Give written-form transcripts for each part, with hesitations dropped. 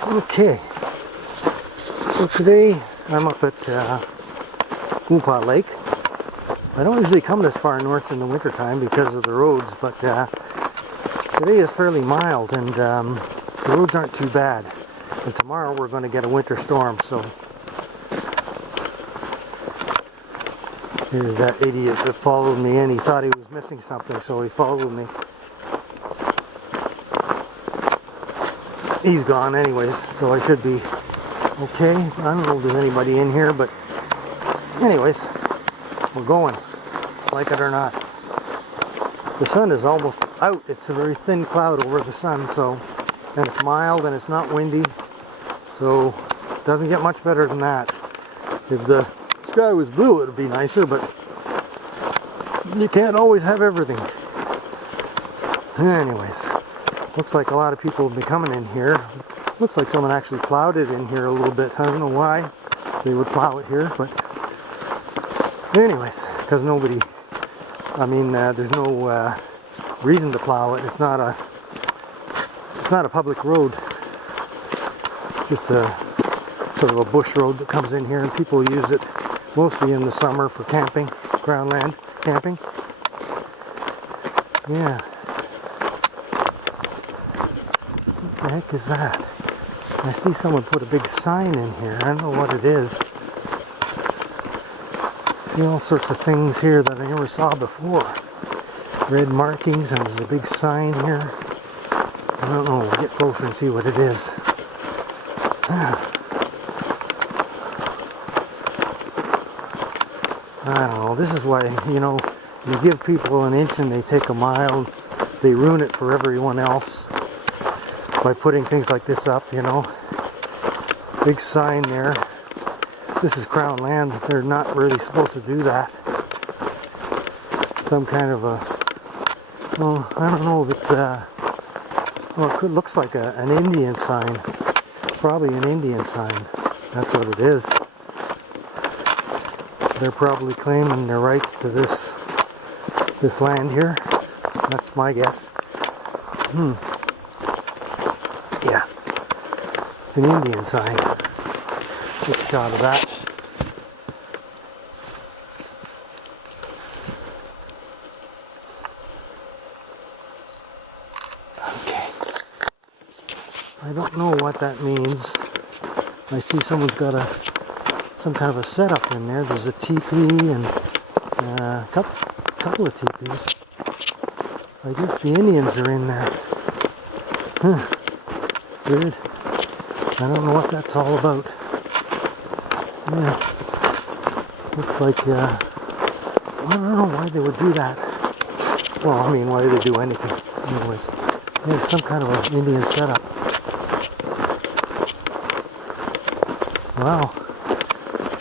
Okay, so today I'm up at Umpqua Lake. I don't usually come this far north in the wintertime because of the roads, but today is fairly mild and the roads aren't too bad. And tomorrow we're going to get a winter storm, so here's that idiot that followed me in. He thought he was missing something, so he followed me. He's gone anyways, so I should be okay. I don't know if there's anybody in here, but anyways, we're going, like it or not. The sun is almost out. It's a very thin cloud over the sun, so, and it's mild and it's not windy, so it doesn't get much better than that. If the sky was blue, it would be nicer, but you can't always have everything. Anyways, looks like a lot of people have been coming in here. Looks like someone actually plowed it in here a little bit. I don't know why they would plow it here, but anyways, because nobody, there's no reason to plow it. It's not a public road. It's just a sort of a bush road that comes in here, and people use it mostly in the summer for camping, ground land camping. Yeah. What the heck is that? I see someone put a big sign in here. I don't know what it is. I see all sorts of things here that I never saw before. Red markings, and there's a big sign here. I don't know. We'll get closer and see what it is. I don't know. This is why, you give people an inch and they take a mile. They ruin it for everyone else by putting things like this up, Big sign there. This is Crown land. They're not really supposed to do that. Some kind of I don't know if it's it looks like an Indian sign. Probably an Indian sign. That's what it is. They're probably claiming their rights to this land here. That's my guess. Yeah. It's an Indian sign. Let's take a shot of that. Okay. I don't know what that means. I see someone's got some kind of a setup in there. There's a teepee and a couple of teepees. I guess the Indians are in there. Weird. I don't know what that's all about. Yeah. Looks like, I don't know why they would do that. Well, why do they do anything? Anyways, it's some kind of an Indian setup. Wow.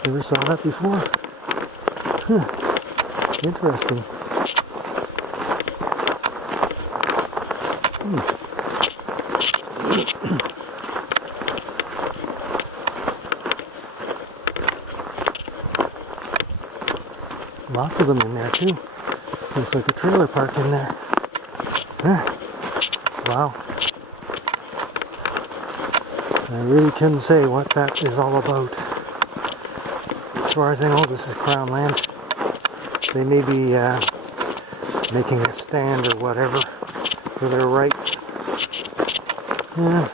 Never saw that before. Interesting. Lots of them in there too. Looks like a trailer park in there. Wow. I really couldn't say what that is all about. As far as I know, this is Crown land. They may be making a stand or whatever for their rights. Yeah.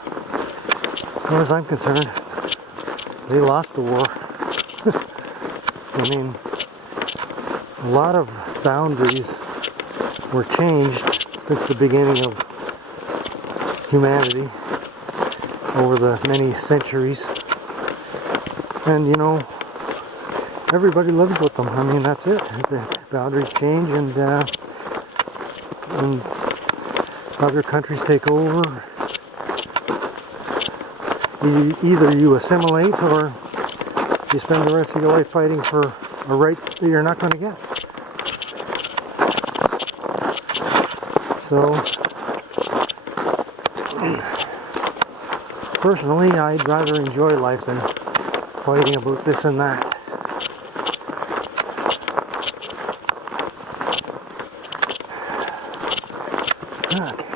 As far as I'm concerned, they lost the war. A lot of boundaries were changed since the beginning of humanity over the many centuries. And everybody lives with them. That's it. The boundaries change and other countries take over. Either you assimilate or you spend the rest of your life fighting for a right that you're not going to get. So, personally, I'd rather enjoy life than fighting about this and that. Okay.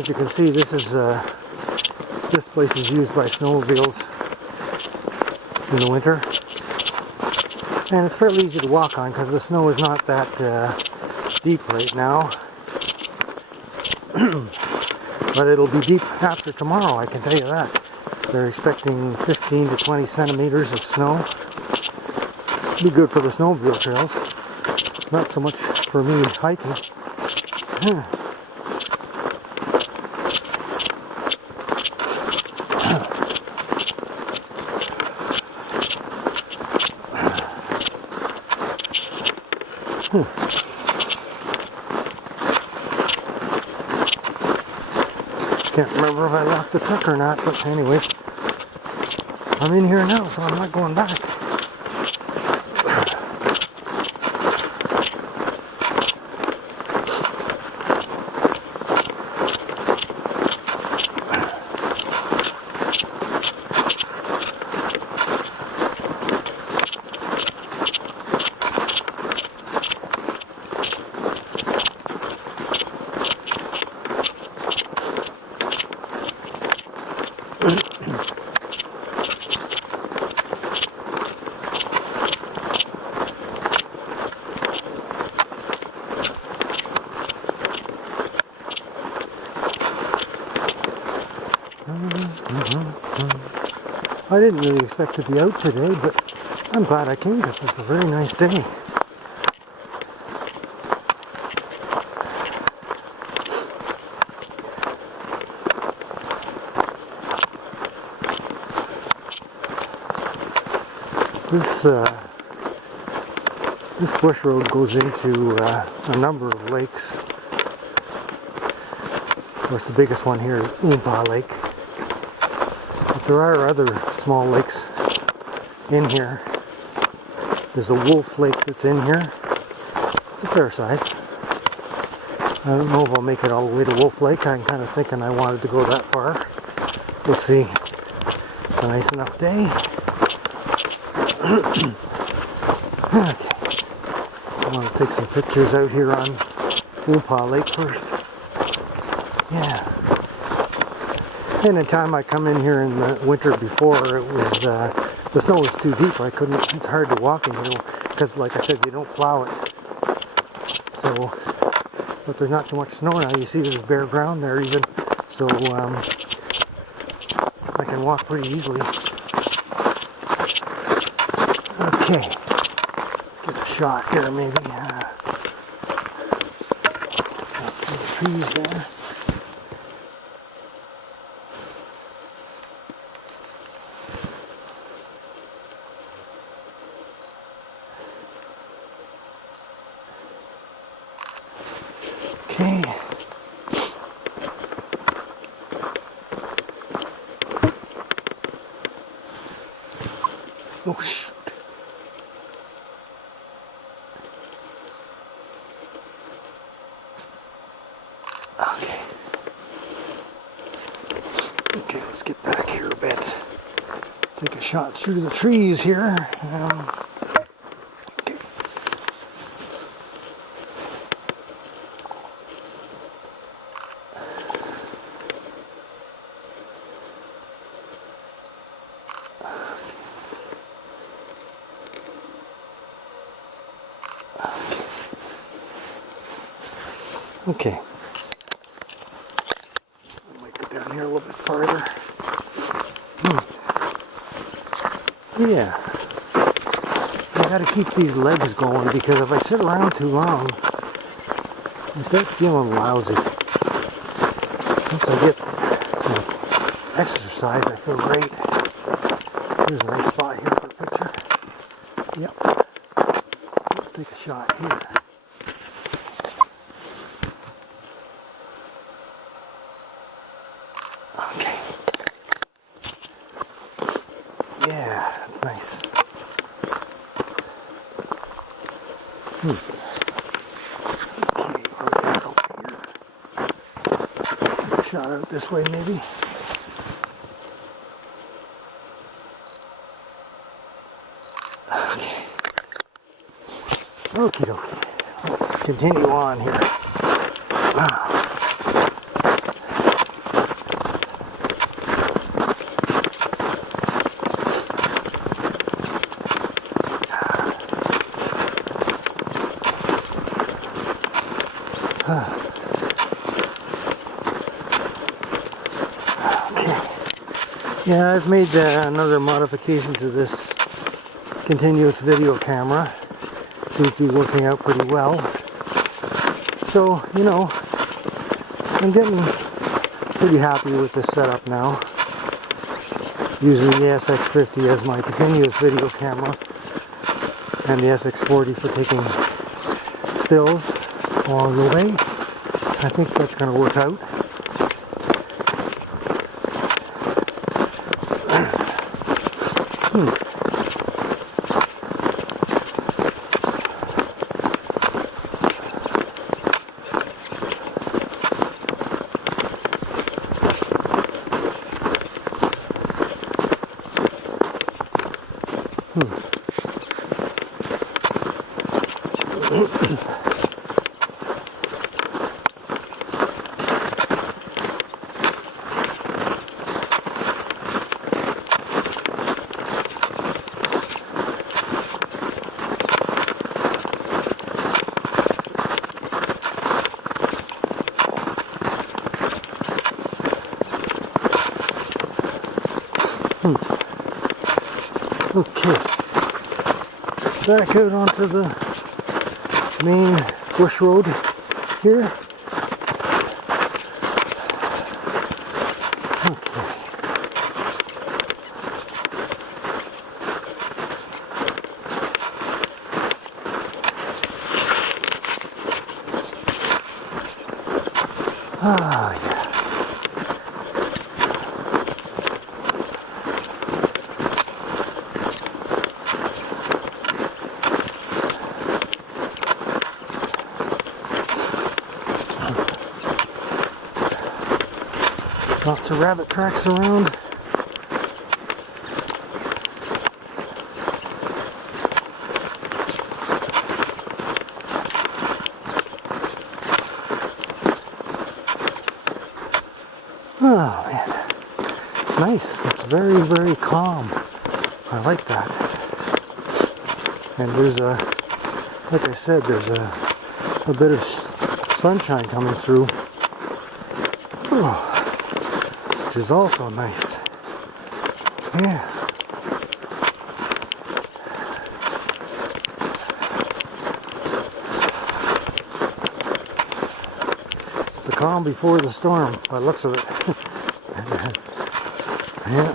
as you can see, this place is used by snowmobiles in the winter, and it's fairly easy to walk on because the snow is not that deep right now. But it'll be deep after tomorrow, I can tell you that. They're expecting 15 to 20 centimeters of snow. Be good for the snowmobile trails, not so much for me hiking. Can't remember if I locked the truck or not, but anyways, I'm in here now, so I'm not going back. I didn't really expect to be out today, but I'm glad I came because it's a very nice day. This bush road goes into a number of lakes. Of course, the biggest one here is Oompa Lake. But there are other small lakes in here. There's a Wolf Lake that's in here. It's a fair size. I don't know if I'll make it all the way to Wolf Lake. I'm kind of thinking I wanted to go that far. We'll see. It's a nice enough day. Okay. I want to take some pictures out here on Oompa Lake first. Yeah. And the time I come in here in the winter before, it was the snow was too deep. I couldn't. It's hard to walk in here because, like I said, you don't plow it. So, but there's not too much snow now. You see, there's bare ground there even. So I can walk pretty easily. Okay. Let's get a shot here, maybe. Through the trees there. Okay. Oh shoot. Okay. Okay, let's get back here a bit. Take a shot through the trees here. Okay. Okay. I might go down here a little bit farther. Yeah. I gotta keep these legs going because if I sit around too long, I start feeling lousy. Once I get some exercise, I feel great. Here's a nice spot here for a picture. Yep. Let's take a shot here. Okay. Yeah, that's nice. Okay, where we at over here? Take a shot out this way, maybe. Okay. Okie dokie. Let's continue on here. Yeah, I've made another modification to this continuous video camera. Seems to be working out pretty well. So, you know, I'm getting pretty happy with this setup now. Using the SX50 as my continuous video camera and the SX40 for taking stills along the way. I think that's going to work out. Okay, back out onto the main bush road here. Okay. Ah, yeah. Lots of rabbit tracks around. Oh man, nice. It's very, very calm. I like that. And there's a, like I said, there's a bit of sunshine coming through. Oh. Which is also nice. Yeah. It's a calm before the storm, by the looks of it. Yeah.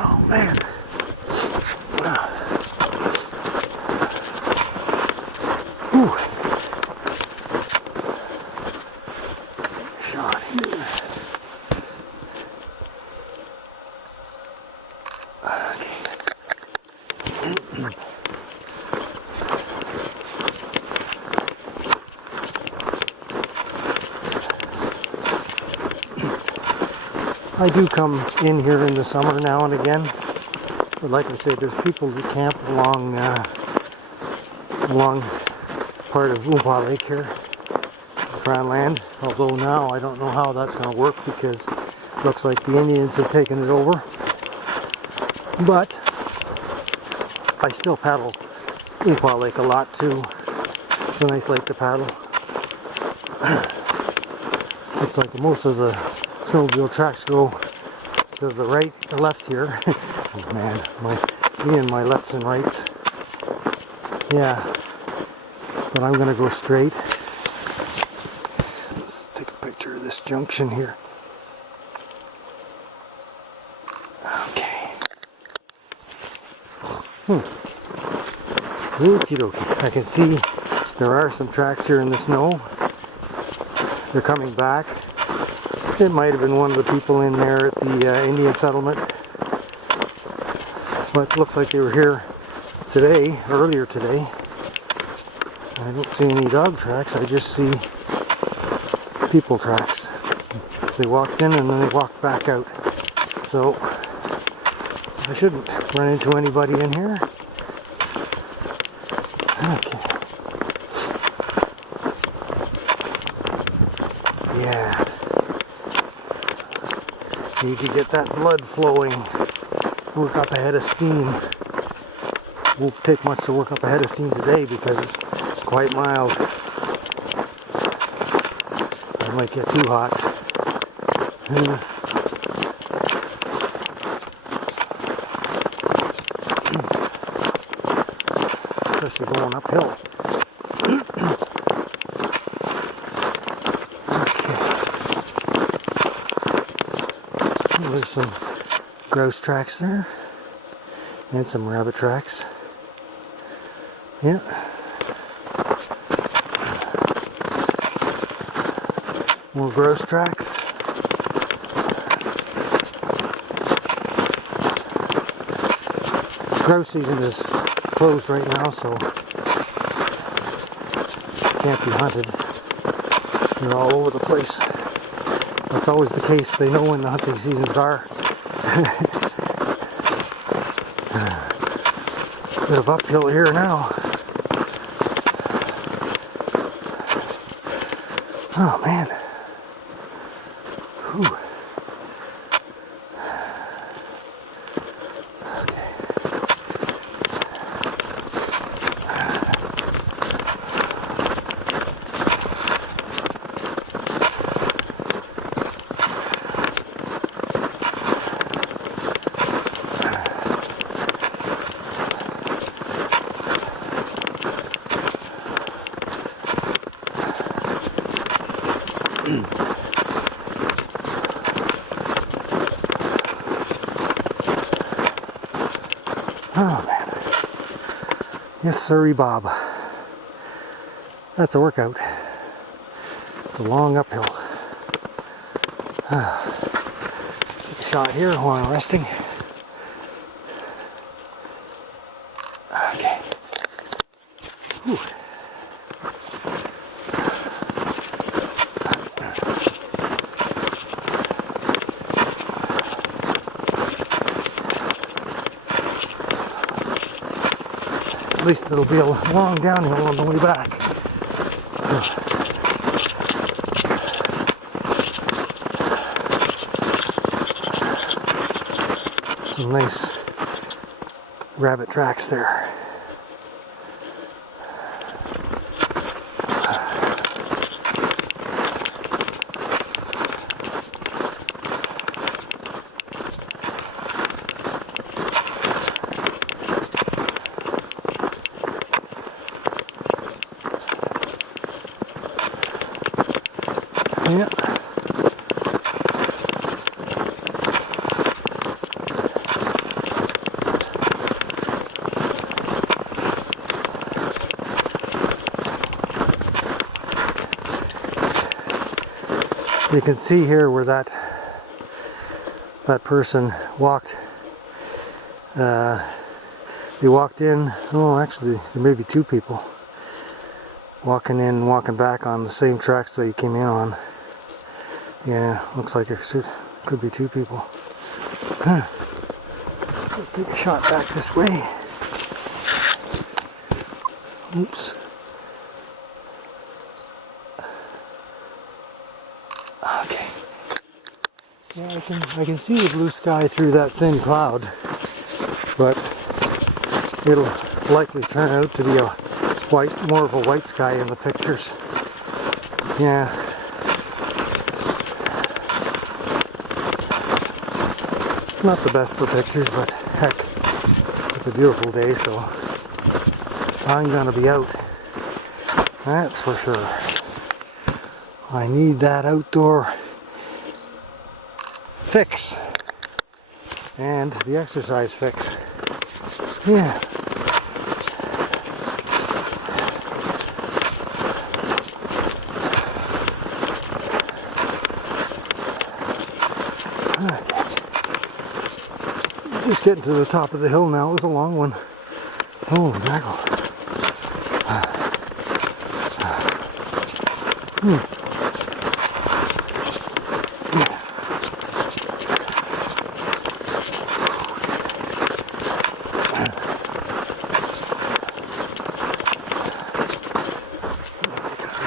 Oh man. Whew. Shot here. I do come in here in the summer now and again, but like I said, there's people who camp along part of Oompah Lake here, Crown Land. Although now I don't know how that's going to work because it looks like the Indians have taken it over. But I still paddle Oompah Lake a lot too. It's a nice lake to paddle. It's like most of the snowmobile tracks go to the right or left here. Oh man, me and my lefts and rights. Yeah, but I'm gonna go straight. Let's take a picture of this junction here. Okay. Okie dokie. I can see there are some tracks here in the snow. They're coming back. It might have been one of the people in there at the Indian settlement. But it looks like they were here today, earlier today. I don't see any dog tracks, I just see people tracks. They walked in and then they walked back out. So I shouldn't run into anybody in here. Okay. Yeah. Need to get that blood flowing. Work up a head of steam. Won't take much to work up a head of steam today because it's quite mild. It might get too hot. Especially going uphill. Okay. There's some grouse tracks there. And some rabbit tracks. Yeah. More grouse tracks. Grouse season is closed right now, so can't be hunted. They're all over the place. That's always the case. They know when the hunting seasons are. Bit of uphill here now. Oh man. Whew. Oh man. Yes, sirree, Bob. That's a workout. It's a long uphill. Take a shot here while I'm resting. Okay. Whew. At least it'll be a long downhill on the way back. Some nice rabbit tracks there. Yeah. You can see here where that person walked. They walked in. Oh, actually, there may be two people walking in, walking back on the same tracks they came in on. Yeah, looks like there could be two people. Huh. Let's take a shot back this way. Oops. Okay. Yeah, I can see the blue sky through that thin cloud, but it'll likely turn out to be more of a white sky in the pictures. Yeah. Not the best for pictures, but heck, it's a beautiful day, so I'm gonna be out. That's for sure. I need that outdoor fix and the exercise fix. Yeah. Just getting to the top of the hill now. It was a long one. Holy mackerel.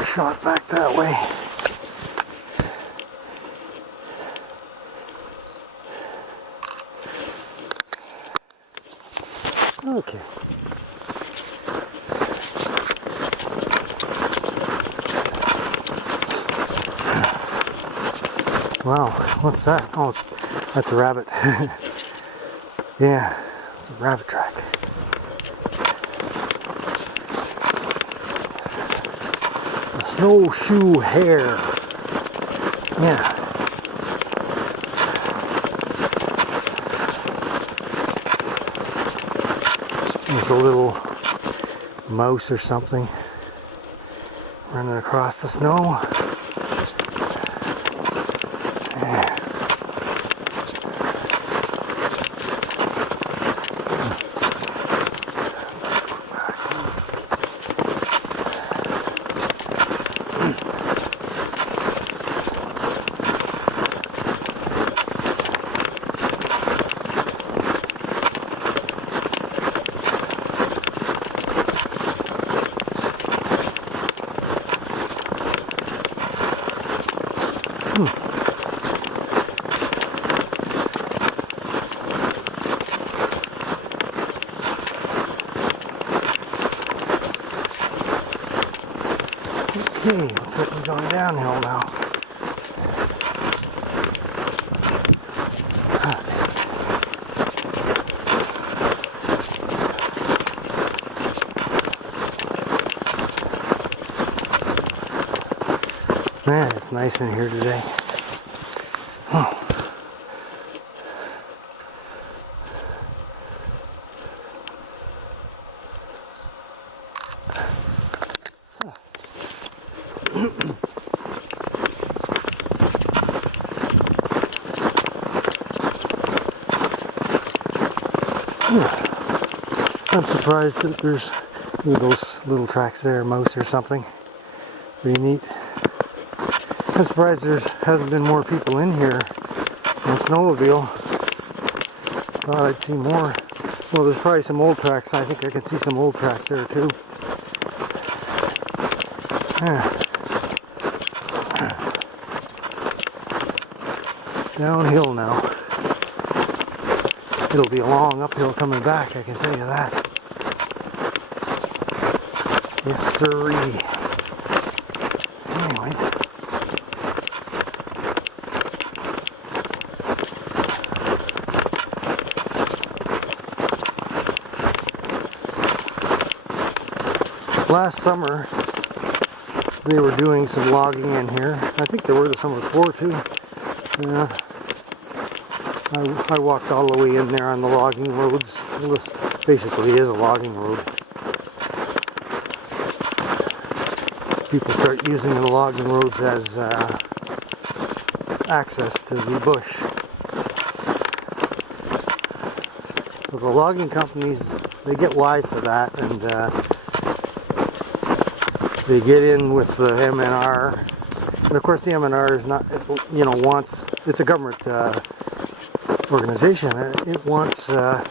Shot back that way. Okay. Wow, what's that? Oh, that's a rabbit. Yeah, it's a rabbit track. A snowshoe hare. Yeah. There's a little mouse or something running across the snow. Yeah. Okay, looks like we're going downhill now. Man, it's nice in here today. Huh. I'm surprised that there's those little tracks there, mouse or something. Pretty neat. I'm surprised there hasn't been more people in here on snowmobile. Thought I'd see more. Well, there's probably some old tracks. I think I can see some old tracks there too. Yeah. Downhill now. It'll be a long uphill coming back, I can tell you that. Yes, sirree. Anyways. Last summer, they were doing some logging in here. I think they were the summer before too. Yeah. I walked all the way in there on the logging roads. Well, this basically is a logging road. People start using the logging roads as access to the bush. But the logging companies, they get wise to that, and they get in with the MNR. And of course the MNR is not, it's a government organization. It wants the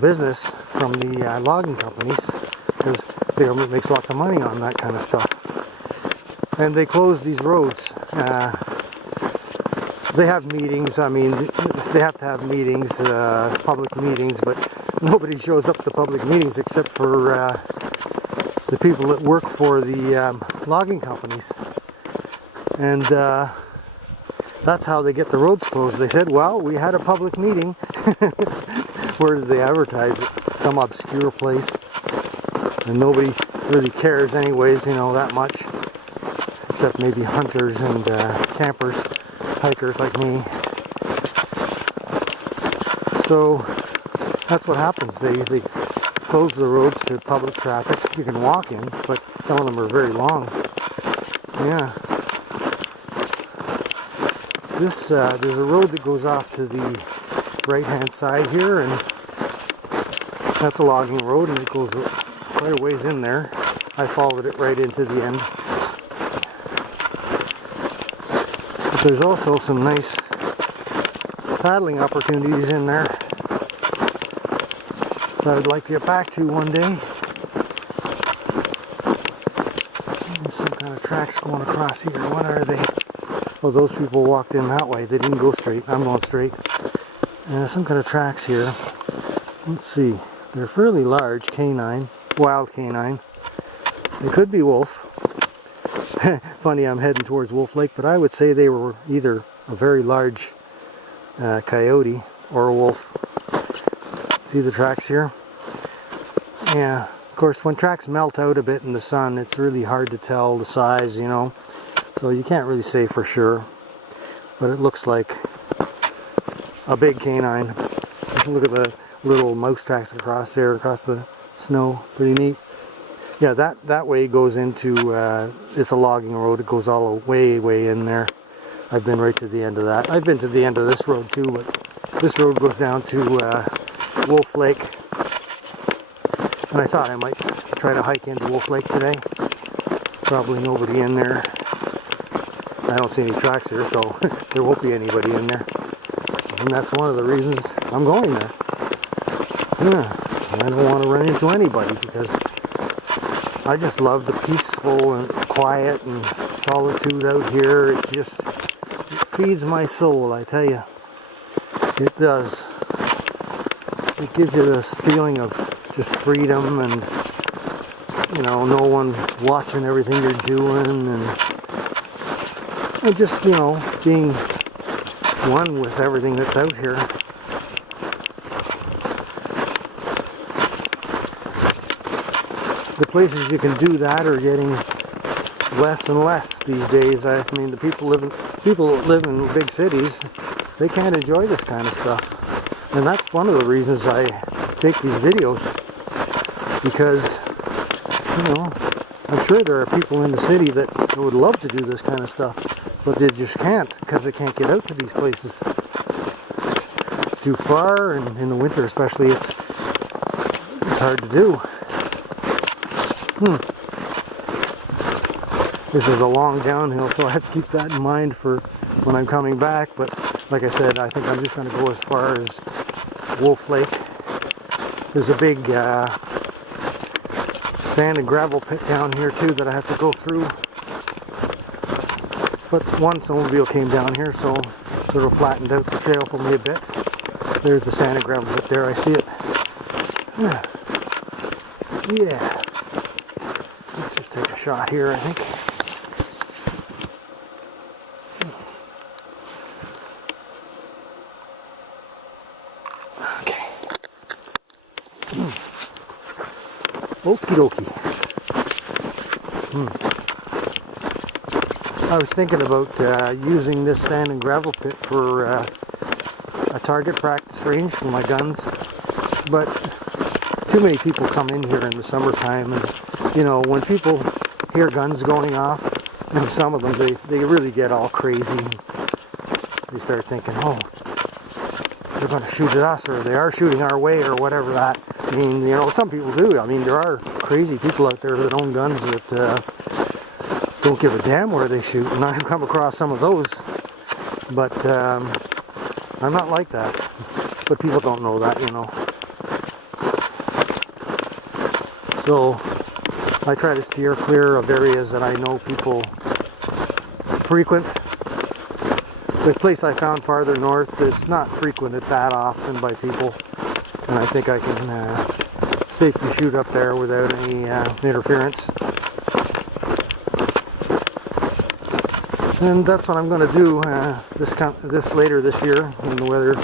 business from the logging companies, because the government makes lots of money on that kind of stuff. And they close these roads. They have meetings. I mean, they have to have meetings, public meetings, but nobody shows up to public meetings except for the people that work for the logging companies. And that's how they get the roads closed. They said, well, we had a public meeting. Where did they advertise it? Some obscure place. And nobody really cares anyways, you know, that much. Except maybe hunters and campers, hikers like me. So that's what happens. They close the roads to public traffic. You can walk in, but some of them are very long. Yeah. This there's a road that goes off to the right-hand side here, and that's a logging road, and it goes quite a ways in there. I followed it right into the end. But there's also some nice paddling opportunities in there that I'd like to get back to one day. There's some kind of tracks going across here. What are they? Oh, those people walked in that way. They didn't go straight. I'm going straight. Some kind of tracks here. Let's see. They're fairly large canine, wild canine. They could be wolf. Funny, I'm heading towards Wolf Lake, but I would say they were either a very large coyote or a wolf. See the tracks here? Yeah, of course when tracks melt out a bit in the sun, it's really hard to tell the size, you know, so you can't really say for sure, but it looks like a big canine. Look at the little mouse tracks across there, across the snow. Pretty neat. Yeah, that way goes into, it's a logging road. It goes all the way in there. I've been right to the end of that. I've been to the end of this road too, but this road goes down to Wolf Lake. And I thought I might try to hike into Wolf Lake today. Probably nobody in there. I don't see any tracks here, so there won't be anybody in there. And that's one of the reasons I'm going there. Yeah, I don't want to run into anybody because I just love the peaceful and quiet and solitude out here. It's just, it feeds my soul, I tell you. It does. It gives you this feeling of just freedom and, you know, no one watching everything you're doing and just, you know, being one with everything that's out here. The places you can do that are getting less and less these days. I mean, the people that live in big cities, they can't enjoy this kind of stuff. And that's one of the reasons I take these videos, because, you know, I'm sure there are people in the city that would love to do this kind of stuff, but they just can't because they can't get out to these places. It's too far, and in the winter especially, it's hard to do. This is a long downhill, so I have to keep that in mind for when I'm coming back, but like I said, I think I'm just going to go as far as Wolf Lake. There's a big sand and gravel pit down here too that I have to go through. But one snowmobile came down here, so sort of flattened out the trail for me a bit. There's the sand and gravel pit there, I see it. Yeah. Let's just take a shot here, I think. Okay. Okie dokie. I was thinking about using this sand and gravel pit for a target practice range for my guns, but too many people come in here in the summertime, and you know, when people hear guns going off, and some of them they really get all crazy. They start thinking, oh, they're going to shoot at us, or they are shooting our way, or whatever that. I mean, you know, some people do. I mean, there are crazy people out there that own guns that don't give a damn where they shoot, and I've come across some of those. But I'm not like that. But people don't know that, you know. So I try to steer clear of areas that I know people frequent. The place I found farther north is not frequented that often by people, and I think I can safely shoot up there without any interference. And that's what I'm going to do this later this year when the weather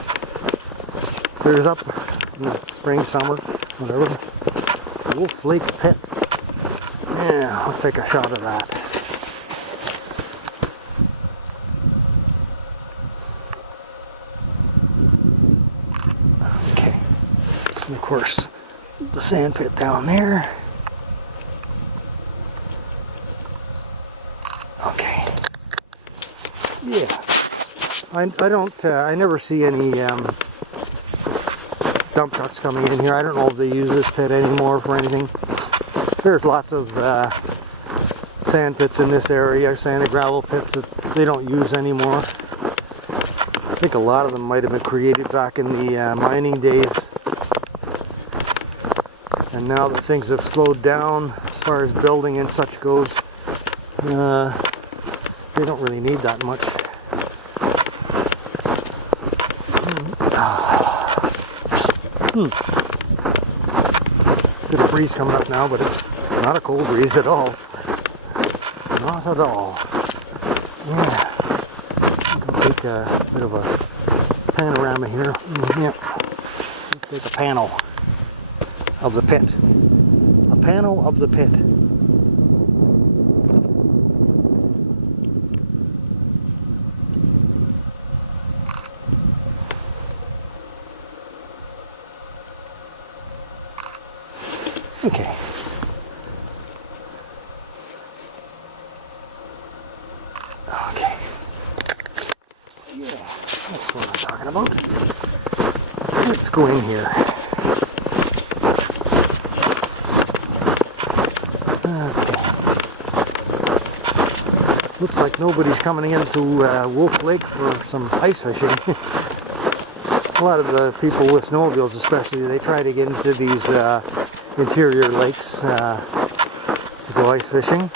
clears up in the spring, summer, whatever. Wolf Lake Pit. Yeah, let's take a shot of that. Okay. And of course, the sand pit down there. Okay. Yeah. I never see any dump trucks coming in here. I don't know if they use this pit anymore for anything. There's lots of sand pits in this area, sand and gravel pits that they don't use anymore. I think a lot of them might have been created back in the mining days. And now that things have slowed down as far as building and such goes, they don't really need that much. Bit of breeze coming up now, but it's not a cold breeze at all. Not at all. Yeah. I'm going to take a bit of a panorama here. Yeah. Let's take a panel of the pit. A panel of the pit. Okay. Okay. Yeah, that's what I'm talking about. Let's go in here. Okay. Looks like nobody's coming into Wolf Lake for some ice fishing. A lot of the people with snowmobiles especially, they try to get into these interior lakes to go ice fishing.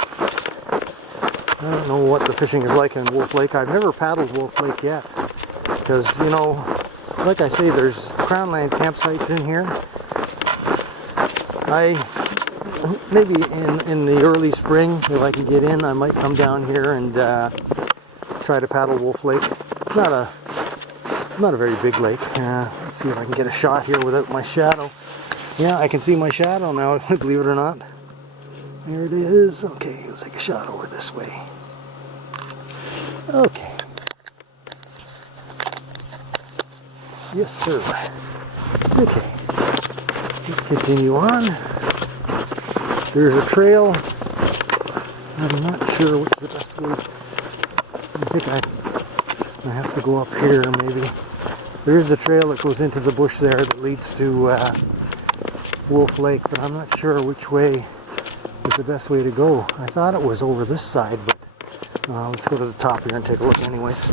I don't know what the fishing is like in Wolf Lake. I've never paddled Wolf Lake yet because, you know, like I say, there's Crownland campsites in here. Maybe in the early spring, if I can get in, I might come down here and try to paddle Wolf Lake. It's not a very big lake. Let's see if I can get a shot here without my shadow. Yeah, I can see my shadow now, believe it or not. There it is. Okay, let's take a shot over this way. Okay. Yes, sir. Okay. Let's continue on. There's a trail. I'm not sure which the best way. I think I have to go up here maybe. There is a trail that goes into the bush there that leads to Wolf Lake, but I'm not sure which way is the best way to go. I thought it was over this side, but let's go to the top here and take a look anyways.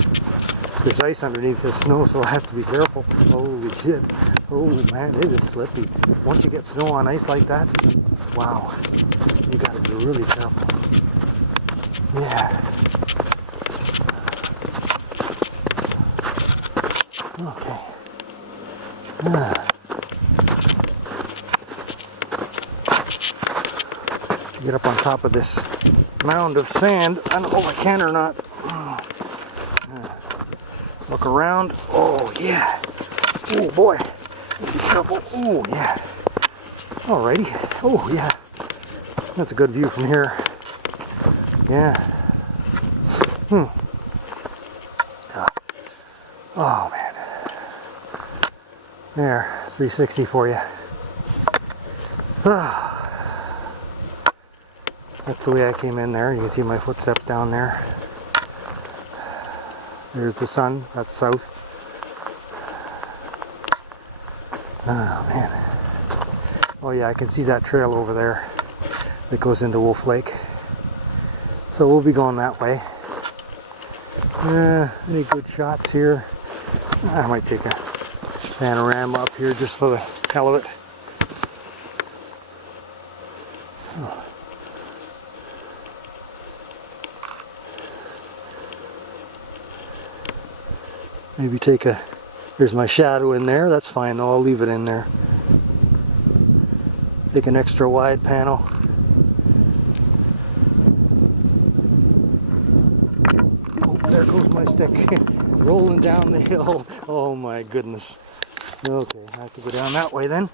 There's ice underneath this snow, so I have to be careful. Holy shit. Oh man, it is slippy. Once you get snow on ice like that, wow, you gotta be really careful. Yeah. Okay. Get up on top of this mound of sand. I don't know if I can or not. Look around. Oh yeah. Oh boy. Be careful. Oh yeah. Alrighty. Oh yeah. That's a good view from here. Yeah. Oh man. There. 360 for you. That's the way I came in there. You can see my footsteps down there. There's the sun. That's south. Oh man. Oh yeah, I can see that trail over there that goes into Wolf Lake. So we'll be going that way. Any good shots here? I might take a panorama up here just for the hell of it. Oh. Maybe take a, there's my shadow in there, that's fine though, I'll leave it in there. Take an extra wide panel. there goes my stick. Rolling down the hill. Oh my goodness. Okay, I have to go down that way then.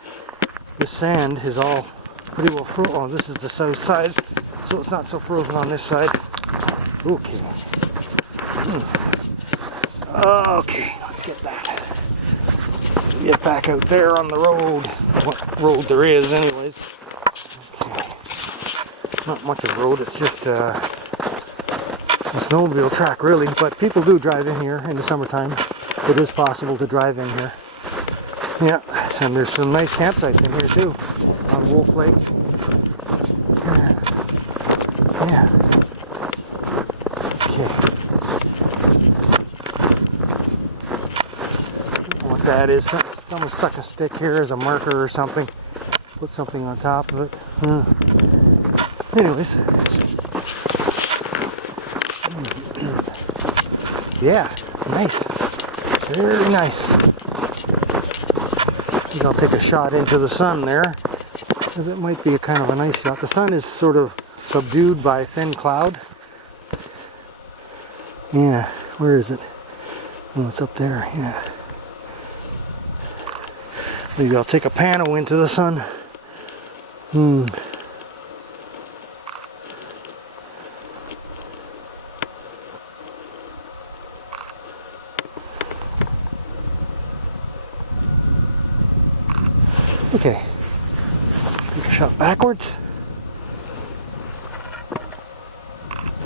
The sand is all pretty well frozen. Oh, this is the south side, so it's not so frozen on this side. Okay. Okay, let's get that. Get back out there on the road. What road there is, anyways. Okay. Not much of a road, it's just a snowmobile track, really. But people do drive in here in the summertime. It is possible to drive in here. Yeah, and there's some nice campsites in here too, on Wolf Lake. Yeah. Okay. What that is, someone stuck a stick here as a marker or something. Put something on top of it. Anyways. Yeah, nice. Very nice. I think I'll take a shot into the sun there, because it might be a kind of a nice shot. The sun is sort of subdued by thin cloud. Yeah, where is it? Oh, it's up there, yeah. Maybe I'll take a pano into the sun. Okay, take a shot backwards.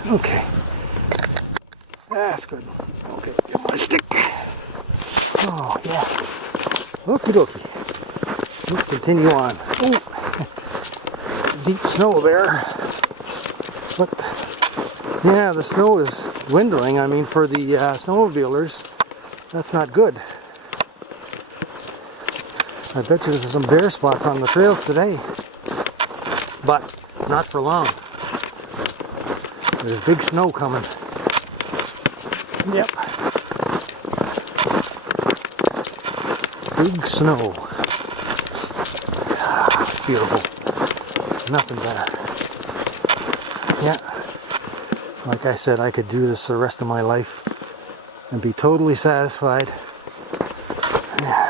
Okay, that's good. Okay, get my stick. Oh, yeah. Okie dokie. Let's continue on. Oh, deep snow there. But, yeah, the snow is dwindling. I mean, for the snowmobilers, that's not good. I bet you there's some bare spots on the trails today, but not for long. There's big snow coming. Yep. Big snow. Ah, it's beautiful. Nothing better. Yeah. Like I said, I could do this the rest of my life and be totally satisfied. Yeah.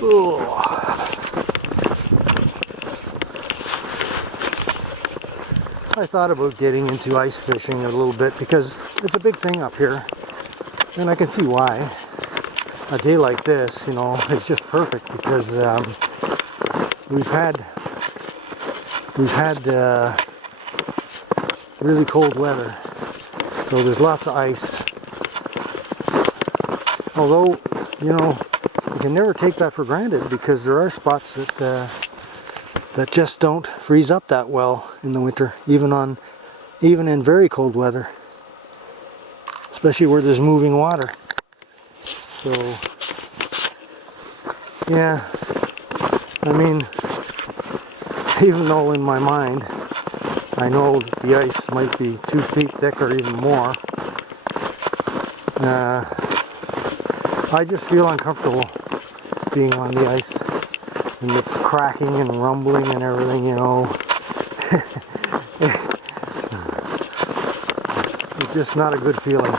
Oh. I thought about getting into ice fishing a little bit because it's a big thing up here, and I can see why. A day like this, you know, is just perfect because we've had really cold weather, so there's lots of ice. Although, you know, you can never take that for granted because there are spots that just don't freeze up that well in the winter, even in very cold weather, especially where there's moving water. So, yeah, I mean, even though in my mind I know that the ice might be 2 feet thick or even more, I just feel uncomfortable being on the ice, and it's cracking and rumbling and everything, you know. It's just not a good feeling.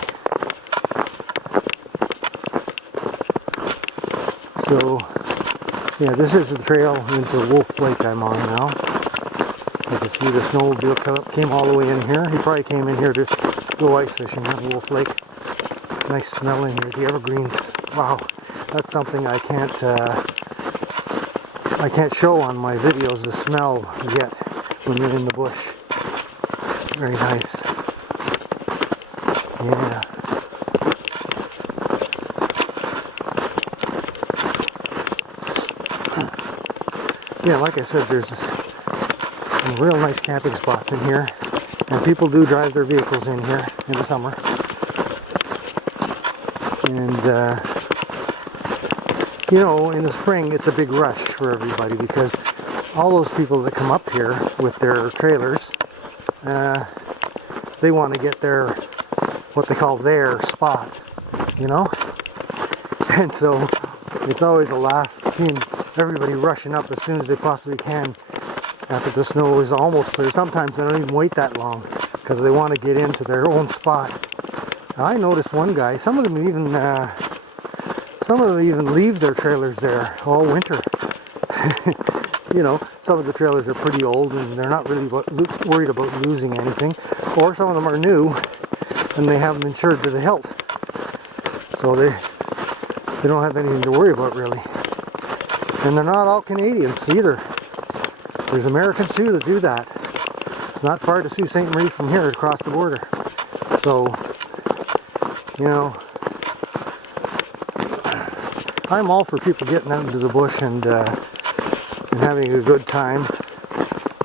So, yeah, this is the trail into Wolf Lake I'm on now. You can see the snowmobile came all the way in here. He probably came in here to go ice fishing on Wolf Lake. Nice smell in here, the evergreens. Wow, that's something I can't show on my videos, the smell you get when you're in the bush. Very nice. Yeah. Yeah, like I said, there's some real nice camping spots in here, and people do drive their vehicles in here in the summer. And you know, in the spring it's a big rush for everybody because all those people that come up here with their trailers, they want to get their what they call their spot, you know? And so it's always a laugh seeing everybody rushing up as soon as they possibly can after the snow is almost clear. Sometimes they don't even wait that long because they want to get into their own spot. Now, I noticed one guy, some of them even leave their trailers there all winter. You know, some of the trailers are pretty old and they're not really worried about losing anything, or some of them are new and they have them insured to the hilt, so they don't have anything to worry about really. And they're not all Canadians either. There's Americans too that do that. It's not far to Sault Ste. Marie from here across the border. So, you know, I'm all for people getting out into the bush and having a good time,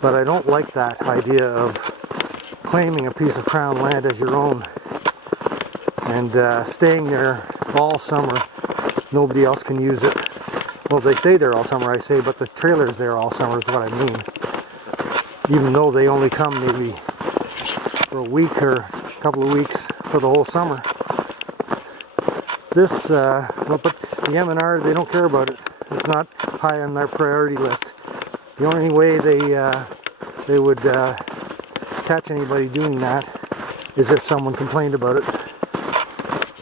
but I don't like that idea of claiming a piece of Crown land as your own and staying there all summer. Nobody else can use it. Well, they stay there all summer, I say, but the trailer's there all summer is what I mean. Even though they only come maybe for a week or a couple of weeks for the whole summer. This, well, but the M&R, they don't care about it. It's not high on their priority list. The only way they would catch anybody doing that is if someone complained about it.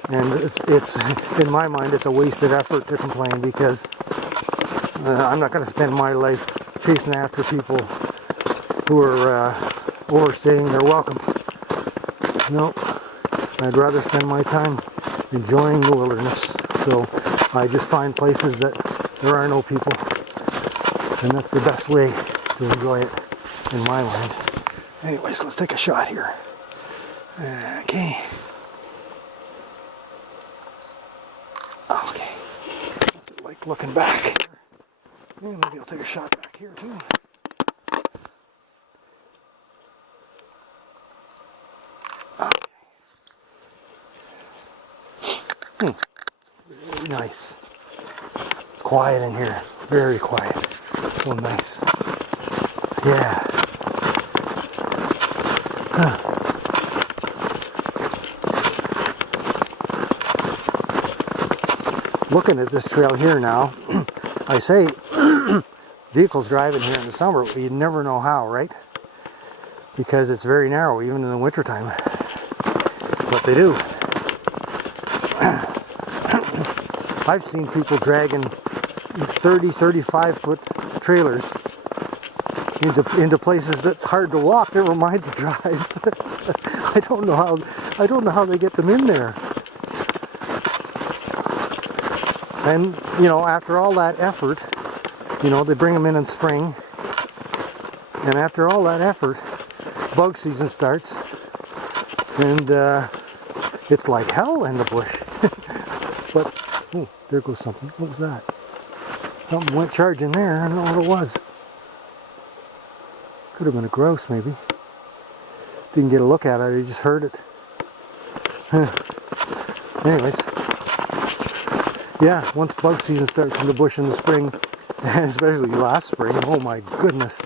And it's in my mind, it's a wasted effort to complain, because I'm not going to spend my life chasing after people who are overstaying their welcome. No, I'd rather spend my time enjoying the wilderness. So I just find places that there are no people, and that's the best way to enjoy it in my mind. Anyways, let's take a shot here. Okay. Okay. What's it like looking back? Yeah, maybe I'll take a shot back here too. Really nice. It's quiet in here. Very quiet. So nice. Yeah. Huh. Looking at this trail here now, I say vehicles driving here in the summer, you never know how, right? Because it's very narrow, even in the wintertime. But they do. I've seen people dragging 30, 35 foot trailers into places that's hard to walk, never mind to drive. I don't know how they get them in there. And, you know, after all that effort, you know, they bring them in spring, and after all that effort, bug season starts, and it's like hell in the bush. But, oh, there goes something. What was that? Something went charging there. I don't know what it was. Could have been a grouse, maybe. Didn't get a look at it, I just heard it. Anyways. Yeah, once bug season starts in the bush in the spring, especially last spring, oh my goodness.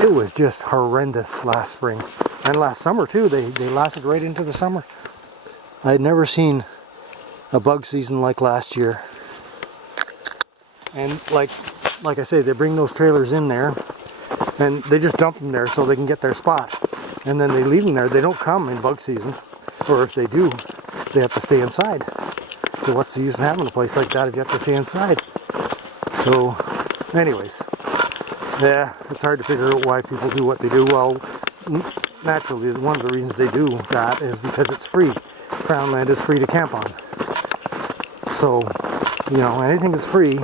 It was just horrendous last spring. And last summer too, they lasted right into the summer. I had never seen a bug season like last year. And like I say, they bring those trailers in there and they just dump them there so they can get their spot. And then they leave them there. They don't come in bug season, or if they do, they have to stay inside. So what's the use in having a place like that if you have to stay inside? So, anyways, yeah, it's hard to figure out why people do what they do. Well, naturally, one of the reasons they do that is because it's free. Crown land is free to camp on. So, you know, anything is free,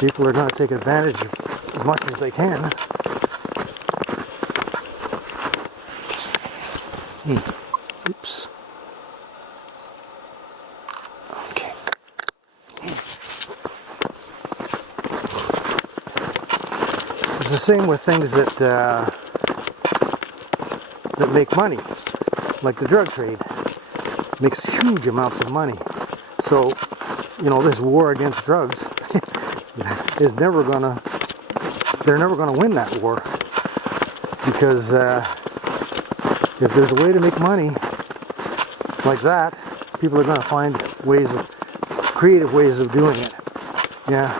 people are going to take advantage of as much as they can. Oops. Okay. It's the same with things that make money, like the drug trade. Makes huge amounts of money. So, you know, this war against drugs is they're never gonna win that war, because if there's a way to make money, like that, people are going to find creative ways of doing it. Yeah.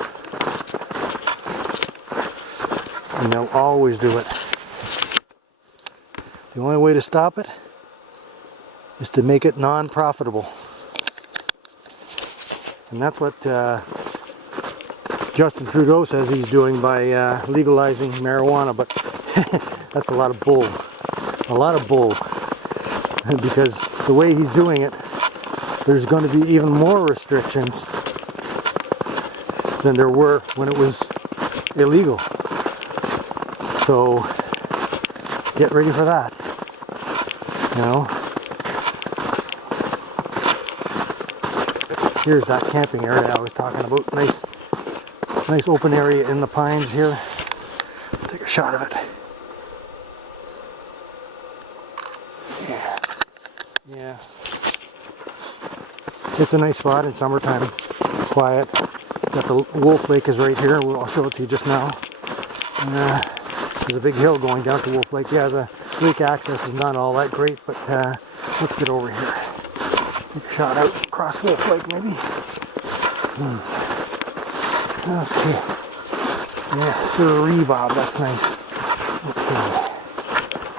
And they'll always do it. The only way to stop it is to make it non-profitable. And that's what Justin Trudeau says he's doing by legalizing marijuana, but that's a lot of bull. A lot of bull. Because the way he's doing it, there's going to be even more restrictions than there were when it was illegal. So get ready for that. You know. Here's that camping area I was talking about. Nice open area in the pines here. Take a shot of it. Yeah. It's a nice spot in summertime. Quiet. Got the Wolf Lake is right here. I'll show it to you just now. There's a big hill going down to Wolf Lake. Yeah, the lake access is not all that great, but let's get over here. Take a shot out across Wolf Lake, maybe. Okay. Yes, sirree, Bob. That's nice. Okay.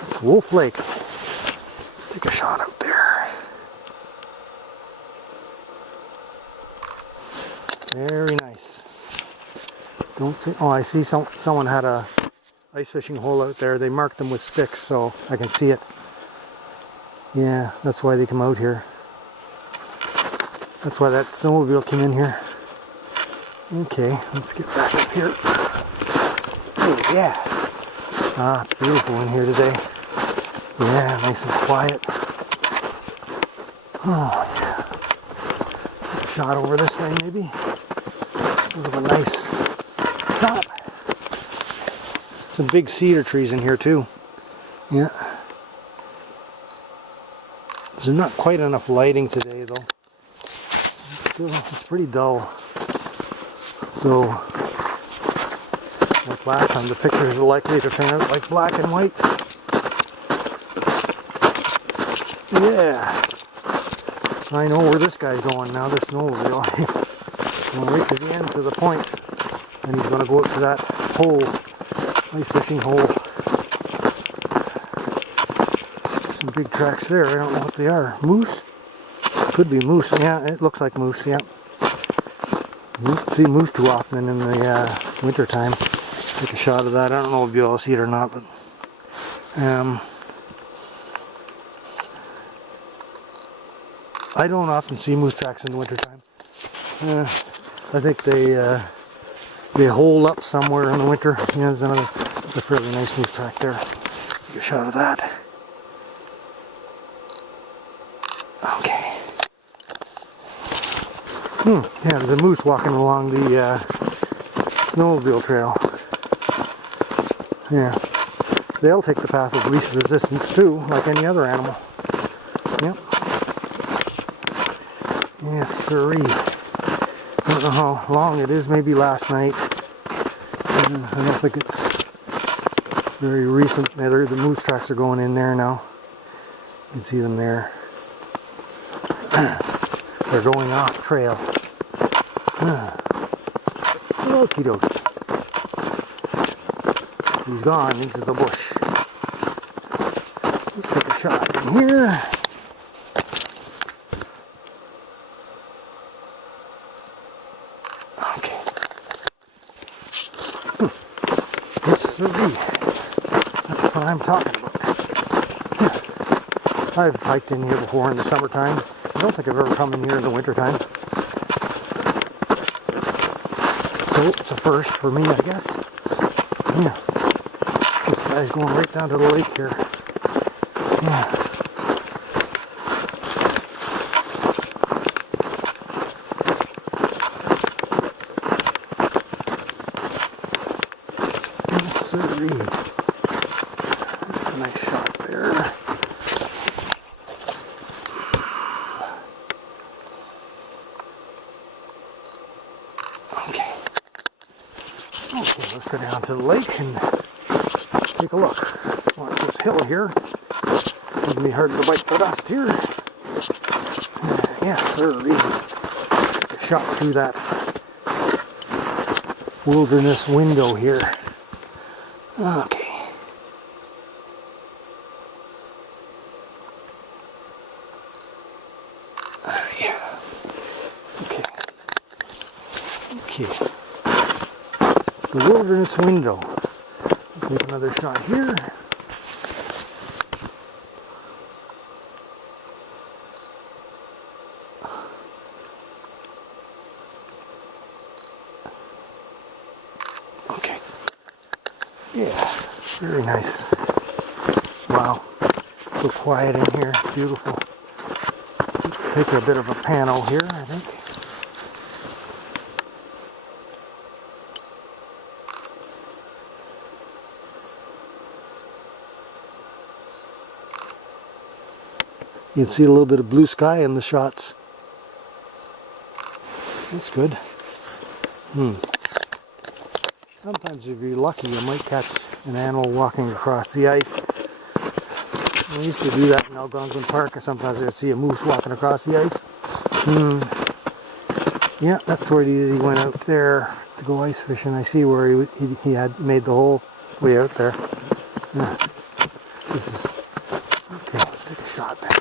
It's Wolf Lake. Take a shot out there. Very nice. Don't see. Oh, I see. Someone had a ice fishing hole out there. They marked them with sticks, so I can see it. Yeah, that's why they come out here. That's why that snowmobile came in here. Okay, let's get back up here. Oh yeah. Ah, it's beautiful in here today. Yeah, nice and quiet. Oh yeah. Take a shot over this way maybe. Sort of a nice shot. Some big cedar trees in here too. Yeah. There's not quite enough lighting today though. It's pretty dull. So, like last time, the pictures are likely to turn out like black and whites. Yeah. I know where this guy's going now, this snowmobile. Going right to the end, to the point. And he's going to go out to that hole, ice fishing hole. Some big tracks there, I don't know what they are. Moose? Could be moose, yeah, it looks like moose, yeah. You don't see moose too often in the winter time. Take a shot of that. I don't know if you'll all see it or not, but I don't often see moose tracks in the winter time. I think they hole up somewhere in the winter. Yeah, there's a fairly nice moose track there. Take a shot of that. Okay. Yeah, there's a moose walking along the snowmobile trail. Yeah. They'll take the path of least resistance too, like any other animal. Yep. Yes, sirree. I don't know how long it is, maybe last night. I don't think it's very recent. The moose tracks are going in there now. You can see them there. They're going off trail. Okie dokie. He's gone into the bush. Let's take a shot in here. Okay. Yes, sirree. That's what I'm talking about. I've hiked in here before in the summertime. I don't think I've ever come in here in the wintertime. So it's a first for me, I guess. Yeah. This guy's going right down to the lake here. Yeah. Yes, sirree. That's a nice shot there. Okay, let's go down to the lake and take a look. Watch this hill here. It's going to be hard to bite the dust here. Yes, sir. Take a shot through that wilderness window here. Okay. Yeah. Okay. Okay. It's the wilderness window. I'll take another shot here. Okay. Yeah. Very nice. Wow. So quiet in here. Beautiful. Let's take a bit of a panel here, I think. You can see a little bit of blue sky in the shots. That's good. Sometimes if you're lucky, you might catch an animal walking across the ice. I used to do that in Algonquin Park, or sometimes I'd see a moose walking across the ice. Yeah, that's where he went out there to go ice fishing. I see where he had made the hole way out there. Yeah. This is okay. Let's take a shot there.